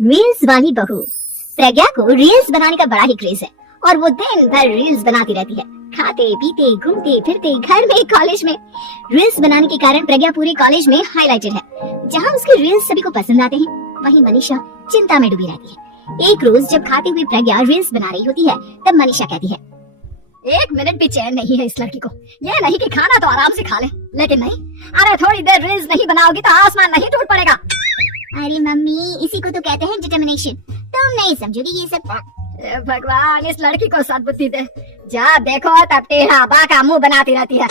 Reels वाली बहू। प्रज्ञा को रील्स बनाने का बड़ा ही क्रेज है और वो दिन भर रील्स बनाती रहती है। खाते पीते घूमते फिरते घर में कॉलेज में रील्स बनाने के कारण प्रज्ञा पूरे कॉलेज में हाईलाइटेड है। जहाँ उसके रील्स सभी को पसंद आते हैं, वहीं मनीषा चिंता में डूबी रहती है। एक रोज जब खाते हुए प्रज्ञा रील्स बना रही होती है, तब मनीषा कहती है, एक मिनट भी चैन नहीं है इस लड़की को। ये नहीं कि खाना तो आराम से खा ले, लेकिन नहीं, अरे थोड़ी देर रील्स नहीं बनाओगी तो आसमान नहीं टूट पड़ेगा। अरे मम्मी, इसी को तो कहते हैं डिटर्मिनेशन। तुम नहीं समझोगी ये सब। भगवान, इस लड़की को सद्बुद्धि दे। जा देखो तब टेढ़ा बाका मुंह बनाती रहती है।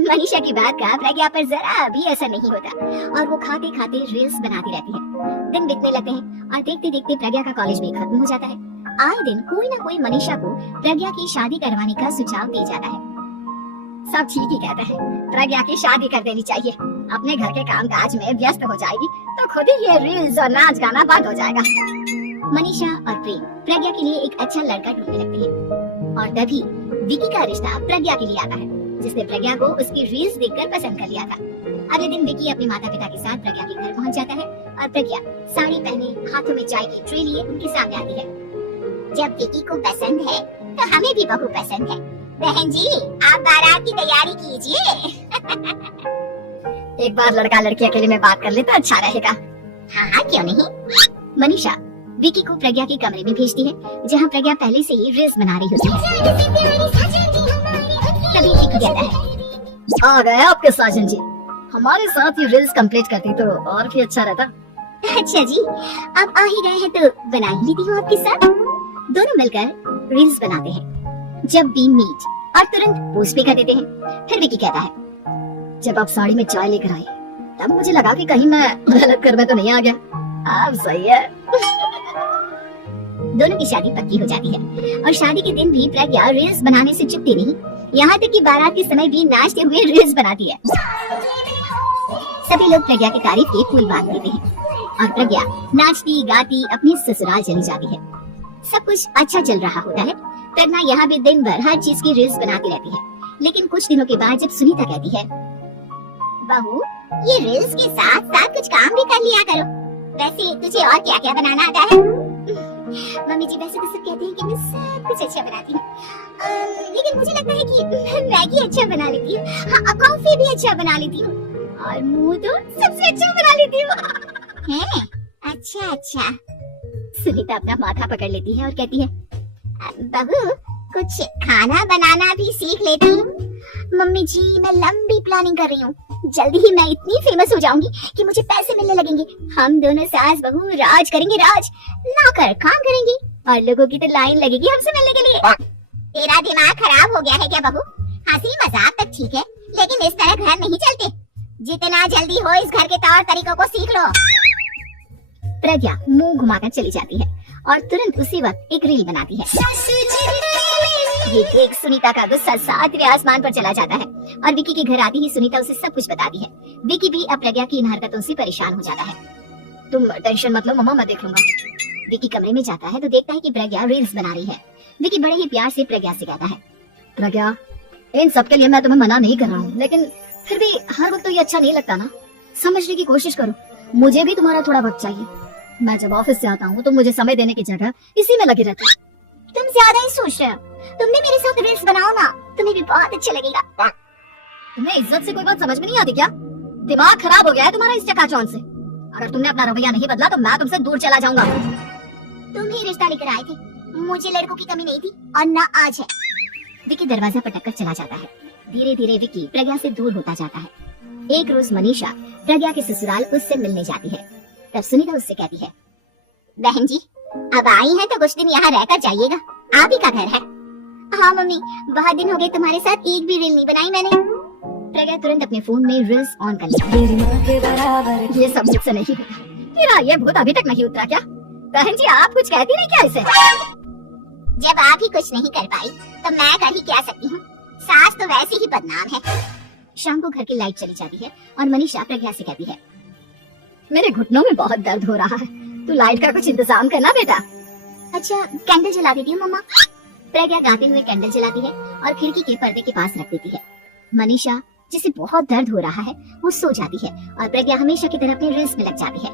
मनीषा की बात का प्रज्ञा पर जरा भी असर नहीं होता और वो खाते खाते रील्स बनाती रहती है। दिन बीतने लगते हैं और देखते देखते प्रज्ञा का कॉलेज भी खत्म हो जाता है। आए दिन कोई ना कोई मनीषा को प्रज्ञा की शादी करवाने का सुझाव दे जाता है। सब ठीक ही कहते हैं, प्रज्ञा की शादी कर देनी चाहिए। अपने घर के काम काज में व्यस्त हो जाएगी तो खुद ही ये रील्स और नाच गाना बंद हो जाएगा। मनीषा और प्रेम प्रज्ञा के लिए एक अच्छा लड़का ढूंढने लगते हैं और तभी विकी का रिश्ता प्रज्ञा के लिए आता है, जिसने प्रज्ञा को उसकी रील्स देखकर पसंद कर लिया था। अगले दिन विकी अपने माता पिता के साथ प्रज्ञा के घर पहुंच जाता है और प्रज्ञा साड़ी पहने हाथों में चाय की ट्रे लिए उनके सामने आती है। जब विकी को पसंद है तो हमें भी बहू पसंद है। बहन जी, आप बारात की तैयारी कीजिए। एक बार लड़का लड़की अकेले में बात कर ले तो अच्छा रहेगा। हाँ, क्यों नहीं। मनीषा विकी को प्रज्ञा के कमरे में भेजती है, जहाँ प्रज्ञा पहले से ही रील्स बना रही होती है। तभी विकी कहता है, आ गए आपके साजन जी। हमारे साथ ये रील्स कंप्लीट करती तो और भी अच्छा रहता। अच्छा जी, अब आ ही गए हैं तो बना ही लेती हूँ आपके साथ। दोनों मिलकर रील्स बनाते हैं। जब भी मीट और तुरंत पोस्ट भी कर देते हैं। फिर विकी कहता है, जब आप साड़ी में चाय लेकर आई तब मुझे लगा कि कहीं मैं गलत कर में तो नहीं आ गया। आप सही है। दोनों की शादी पक्की हो जाती है और शादी के दिन भी प्रज्ञा रील्स बनाने से चुकती नहीं। यहाँ तक कि बारात के समय भी नाचते हुए रील्स बनाती है। सभी लोग प्रज्ञा की तारीफ के फूल बांध देते हैं और प्रज्ञा नाचती गाती अपनी ससुराल चली जाती है। सब कुछ अच्छा चल रहा होता है। प्रज्ञा यहाँ भी दिन भर हर चीज की रील्स बनाती रहती है। लेकिन कुछ दिनों के बाद जब सुनीता कहती है, बहू, ये रील्स के साथ साथ कुछ काम भी कर लिया करो। वैसे तुझे और क्या क्या बनाना आता है? मम्मी जी, वैसे तो सब कहते हैं कि मैं सब कुछ अच्छा बनाती हूँ, लेकिन मुझे लगता है कि मैं मैगी अच्छा बना लेती हूँ। हाँ, कॉफी भी अच्छा बना लेती हूँ और मुंह तो सबसे अच्छा बना लेती हूँ। हैं? अच्छा। सुनीता अपना माथा पकड़ लेती है और कहती है, बहू, कुछ खाना बनाना भी सीख लेती हूँ। मम्मी जी, मैं लंबी प्लानिंग कर रही हूँ। जल्दी ही मैं इतनी फेमस हो जाऊंगी कि मुझे पैसे मिलने लगेंगे। हम दोनों सास बहू राज करेंगे, राज नौकर काम करेंगे और लोगों की तो लाइन लगेगी हमसे मिलने के लिए। तेरा दिमाग खराब हो गया है क्या बहू? हंसी मजाक तक ठीक है, लेकिन इस तरह घर नहीं चलते। जितना जल्दी हो इस घर के तौर तरीकों को सीख लो। प्रज्ञा मुंह घुमाकर चली जाती है और तुरंत उसी वक्त एक रील बनाती है। ये देख सुनीता का गुस्सा सातवें आसमान पर चला जाता है और विकी के घर आती ही सुनीता उसे सब कुछ बताती है। विकी भी अब प्रज्ञा की इन हरकतों से परेशान हो जाता है। तुम टेंशन मत लो मम्मा, मैं देख लूंगा। विकी कमरे में जाता है तो देखता है कि प्रज्ञा रील्स बना रही है। विकी बड़े ही प्यार से प्रज्ञा से कहता है, प्रज्ञा, इन सब के लिए मैं तुम्हें मना नहीं कर रहा हूँ, लेकिन फिर भी हर वक्त तो ये अच्छा नहीं लगता ना। समझने की कोशिश करो, मुझे भी तुम्हारा थोड़ा वक्त चाहिए। मैं जब ऑफिस से आता हूँ तो मुझे समय देने की जगह इसी में लगी रहती है। तुम ज्यादा ही सोच रहे हो। तुम भी मेरे साथ रील्स बनाओ ना, तुम्हें भी बहुत अच्छा लगेगा। तुम्हें इज्जत से कोई बात समझ में नहीं आती क्या? दिमाग खराब हो गया है तुम्हारा इस चकाचौंध से। अगर तुमने अपना रवैया नहीं बदला तो मैं तुमसे दूर चला जाऊंगा। तुम ही रिश्ता लेकर आए थे, मुझे लड़कों की कमी नहीं थी और ना आज है। विकी दरवाजा पटक कर चला जाता है। धीरे धीरे विकी प्रज्ञा से दूर होता जाता है। एक रोज मनीषा प्रज्ञा के ससुराल उससे मिलने जाती है। तब सुनीता उससे कहती है, बहन जी, अब आई है तो कुछ दिन यहाँ रहकर जाइएगा। आप ही का घर है। हाँ मम्मी, बहुत दिन हो गए तुम्हारे साथ एक भी रील नहीं बनाई मैंने। प्रज्ञा तुरंत अपने फोन में रील्स ऑन कर लेती। ये सब मुझसे नहीं होता। तेरा ये भूत अभी तक नहीं उतरा क्या? बहन जी, आप कुछ कहती नहीं क्या इसे? जब आप ही कुछ नहीं कर पाई तो मैं कर ही क्या सकती हूँ। सास तो वैसे ही बदनाम है। शाम को घर की लाइट चली जाती है और मनीषा प्रज्ञा से कहती है, मेरे घुटनों में बहुत दर्द हो रहा है, तू लाइट का कुछ इंतजाम करना बेटा। अच्छा, कैंडल जला देती हूँ मम्मा। प्रज्ञा गाते हुए कैंडल जलाती है और खिड़की के पर्दे के पास रख देती है। मनीषा, जिसे बहुत दर्द हो रहा है, वो सो जाती है और प्रज्ञा हमेशा की तरह अपनी रील्स में लग जाती है।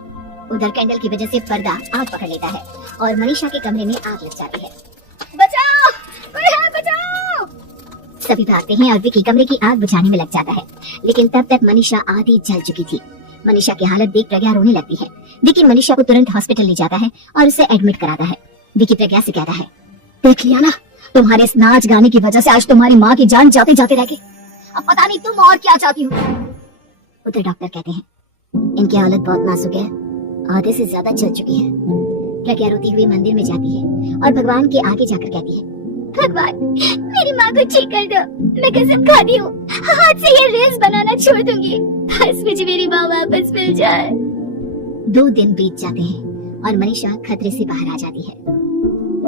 उधर कैंडल की वजह से पर्दा आग पकड़ लेता है और मनीषा के कमरे में आग लग जाती है। बचाओ, कोई है, बचाओ। सभी भागते हैं और विकी कमरे की आग बुझाने में लग जाता है, लेकिन तब तक मनीषा आधी जल चुकी थी। मनीषा की हालत देख प्रज्ञा रोने लगती है। विकी मनीषा को तुरंत हॉस्पिटल ले जाता है और उसे एडमिट कराता है। विकी प्रज्ञा से कहता है, देख लिया ना, तुम्हारे इस नाच गाने की वजह से आज तुम्हारी माँ की जान जाते जाते रह गई। अब पता नहीं तुम और क्या चाहती हो। उधर डॉक्टर कहते हैं, इनकी हालत बहुत नाजुक है, आधे से ज्यादा चल चुकी है। प्रज्ञा रोती हुई मंदिर में जाती है और भगवान के आगे जाकर कहती है, भगवान मेरी माँ को ठीक कर दो, मैं कसम खाती हूँ आज से ये रील्स बनाना छोड़ दूंगी, बस मुझे मेरी माँ वापस मिल जाए। 2 दिन बीत जाते हैं और मनीषा खतरे से बाहर आ जाती है।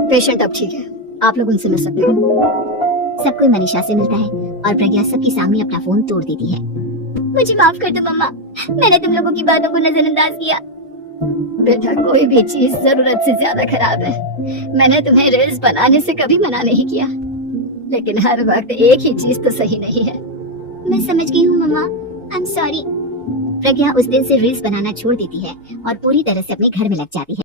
पेशेंट अब ठीक है, आप लोग उनसे मिल सकते हो। सब कोई मनीषा से मिलता है और प्रज्ञा सबके सामने अपना फोन तोड़ देती है। मुझे माफ कर दो मम्मा, मैंने तुम लोगों की बातों को नजरअंदाज किया। बेटा, कोई भी चीज जरूरत से ज्यादा खराब है। मैंने तुम्हें रील्स बनाने से कभी मना नहीं किया, लेकिन हर वक्त एक ही चीज तो सही नहीं है। मैं समझ गई हूँ मम्मा, आई एम सॉरी। प्रज्ञा उस दिन से रील्स बनाना छोड़ देती है और पूरी तरह से अपने घर में लग जाती है।